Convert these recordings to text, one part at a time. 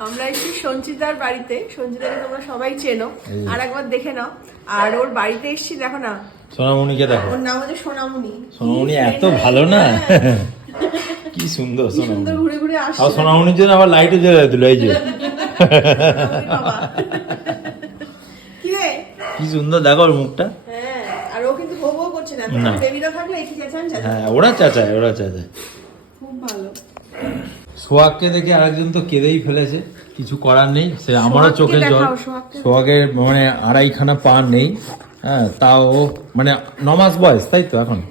আমরা এসেছি সঞ্চিতার বাড়িতে। সঞ্চিতাকে তোমরা সবাই চেনো। আর একবার দেখে নাও। আর ওর বাড়িতে এসেছি দেখো না। সোনামণিকে দেখো। ওর নাম হচ্ছে সোনামণি। সোনামণি এত ভালো না? হ্যাঁ, কি সুন্দর সোনামণি। ঘুরে ঘুরে আসছে। আর সোনামণির জন্য আবার লাইটও জ্বলে দিল এই যে। কি সুন্দর দেখো ওর মুখটা। হ্যাঁ আর ও কিন্তু ভো ভো করছে না। বেবিরা থাকলে চেঁচান চেঁচান। হ্যাঁ ওরা চাচায় ওরা চাচায়। খুব ভালো। সোহাগকে দেখে আরেকজন তো কেঁদেই ফেলেছে কিছু করার নেই সে আমারও চোখের জল। সোহাগের মানে আড়াইখানা পা নেই হ্যাঁ তাও মানে নমাস বয়স তাই তো এখন?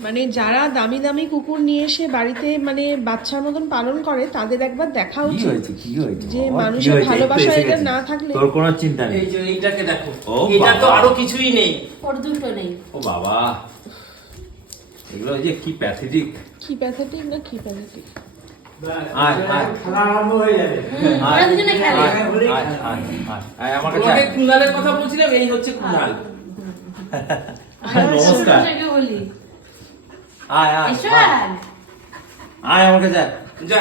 মানে যারা দামি দামি কুকুর নিয়ে এসে বাড়িতে মানে বাচ্চার মতন পালন করে তাদের একবার দেখা উচিত। হয়েছে কি হয়েছে? যে মানুষের ভালোবাসা গেছি। না থাকলে- তোর কোনো চিন্তা নেই। এই যে এইটাকে দেখো। ও এটা তো আরও কিছুই নেই। ওর দুটো নেই। ও বাবা। এগুলো যে কি প্যাথেটিক? কি প্যাথেটিক না কি প্যাথেটিক? হয়ে আমার কাছে তোমাকে আয়। কুণালের কথা বলছিলাম এই হচ্ছে কুণাল। নমস্কার। আয় আয় আয়। আমার কাছে যা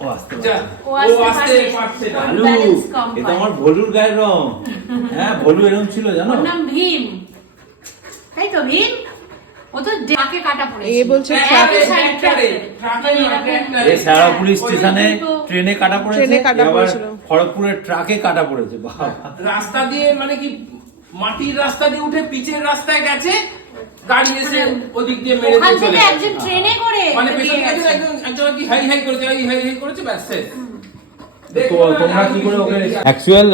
ও আসতে যা। ও ও আসতে আসতে পারছে। ভালু এটা আমার ভলুর গায়ের রং। হ্যাঁ ভলু এরকম ছিল জানো? নাম ভীম। তাই তো ভীম? ও তো ডাকে কাটা পড়েছে এ বলছে হ্যাঁ, ট্রাকে হ্যাঁ, ট্রাক্টরে, ট্রাকে নয়, ট্রাক্টরে। এই সারাপুর স্টেশনে ট্রেনে কাটা পড়েছে ট্রেনে কাটা পড়েছিল। খড়গপুরের ট্রাকে কাটা পড়েছে বাবা। রাস্তা দিয়ে মানে কি মাটির রাস্তা দিয়ে উঠে পিচের রাস্তায় গেছে গাড়ি এসে ওদিক দিয়ে মেরে দিয়ে চলে একজন ট্রেনে করে মানে পেছন থেকে একজন একজন কি হাই হাই করেছে হাই হাই হাই করেছে ব্যাস শেষ। তোমরা কি করে ওকে অ্যাকচুয়াল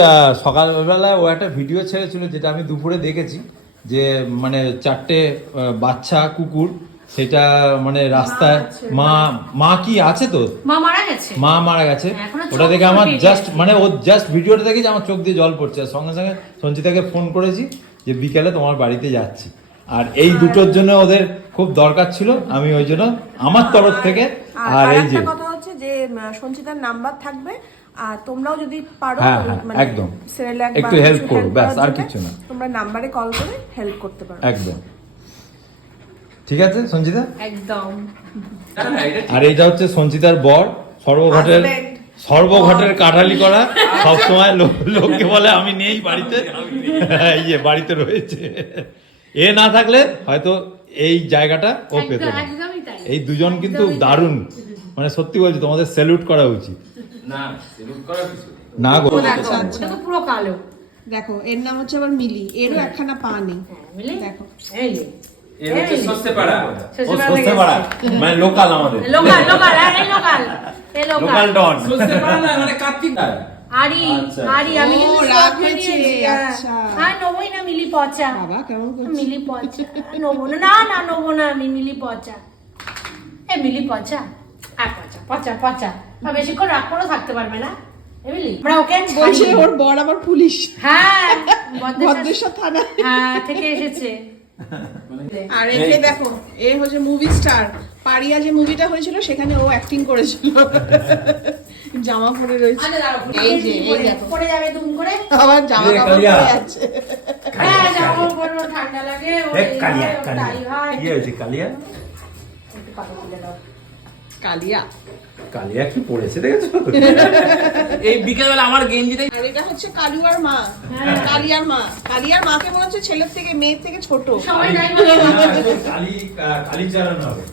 সকালবেলা ও একটা ভিডিও ছেড়েছিল যেটা আমি দুপুরে দেখেছি। যে মানে চারটে বাচ্চা কুকুর সেটা মানে রাস্তায় মা মা কি আছে তো? মা মারা গেছে। মা মারা গেছে। ওটা দেখে আমার জাস্ট মানে ও জাস্ট ভিডিওটা দেখে যে আমার চোখ দিয়ে জল পড়ছে। আর সঙ্গে সঙ্গে সঞ্চিতাকে ফোন করেছি যে বিকেলে তোমার বাড়িতে যাচ্ছি। আর এই দুটোর জন্য ওদের খুব দরকার ছিল আমি ওই জন্য আমার তরফ থেকে। আর এই যে কথা হচ্ছে যে সঞ্চিতার নাম্বার থাকবে আর তোমরাও যদি পারো হ্যাঁ, হ্যাঁ, মানে একদম। একটু হেল্প করো, ব্যাস, আর কিছু না। তোমরা নাম্বারে কল করে হেল্প করতে পারো একদম। ঠিক আছে সঞ্চিতা একদম। আর এটা হচ্ছে সঞ্চিতার বর সর্বঘাটের. সর্বঘাটের কাঠালি করা। সব সময় লোককে বলে আমি নেই বাড়িতে। এই যে বাড়িতে রয়েছে। এ না থাকলে হয়তো এই জায়গাটা ও পেত না। এই দুজন কিন্তু দারুণ। মানে সত্যি বলছি তোমাদের স্যালুট করা উচিত। না না গো। আচ্ছা, পুরো কালো। দেখো এর নাম হচ্ছে আবার মিলি। এরও একখানা পা নেই। হ্যাঁ মিলি? দেখো। এই যে। হচ্ছে সস্তে পাড়া ও সস্তে পাড়া মানে লোকাল আমাদের। লোকাল লোকাল হ্যাঁ, এই লোকাল এই লোকাল। লোকাল ডন। সস্তে পাড়া না মানে কার্তিক আরি আচ্ছা, আরি আমি কিন্তু রাগ হয়েছে, হ্যাঁ। আচ্ছা। হ্যাঁ নেবোই না মিলি পচা। বাবা কেমন করছে? মিলি পচা। নেব না না না নেব না আমি মিলি পচা। এ মিলি পচা। আর পচা পচা পচা। আর বেশিক্ষণ রাগ করে থাকতে পারবে না। আমরা ওকে বলছে ওর বর আবার পুলিশ। হ্যাঁ ভদ্রেশ্বর- থানা। হ্যাঁ থেকে এসেছে। আর একে দেখো এ হচ্ছে মুভি স্টার পারিয়া যে মুভিটা হয়েছিল সেখানে ও অ্যাক্টিং করেছিল। জামা পরে রয়েছে। এই যে এই দেখো। পড়ে যাবে দুম করে। আবার জামা কাপড় কালিয়া। পরে আছে। হ্যাঁ জামা পরলো ঠান্ডা লাগে ও কালিয়া কালিয়া। কি হয়েছে কালিয়া? একটু পাতা তুলে দাও। কালিয়া। কালিয়া কি পড়েছে দেখেছ? এই বিকেলবেলা আমার গেঞ্জিটাই আর এটা হচ্ছে কালুয়ার মা। কালিয়ার মা। কালিয়ার মাকে মনে হচ্ছে ছেলের থেকে মেয়ের থেকে ছোট। সবাই কালি কালি চালানো হবে।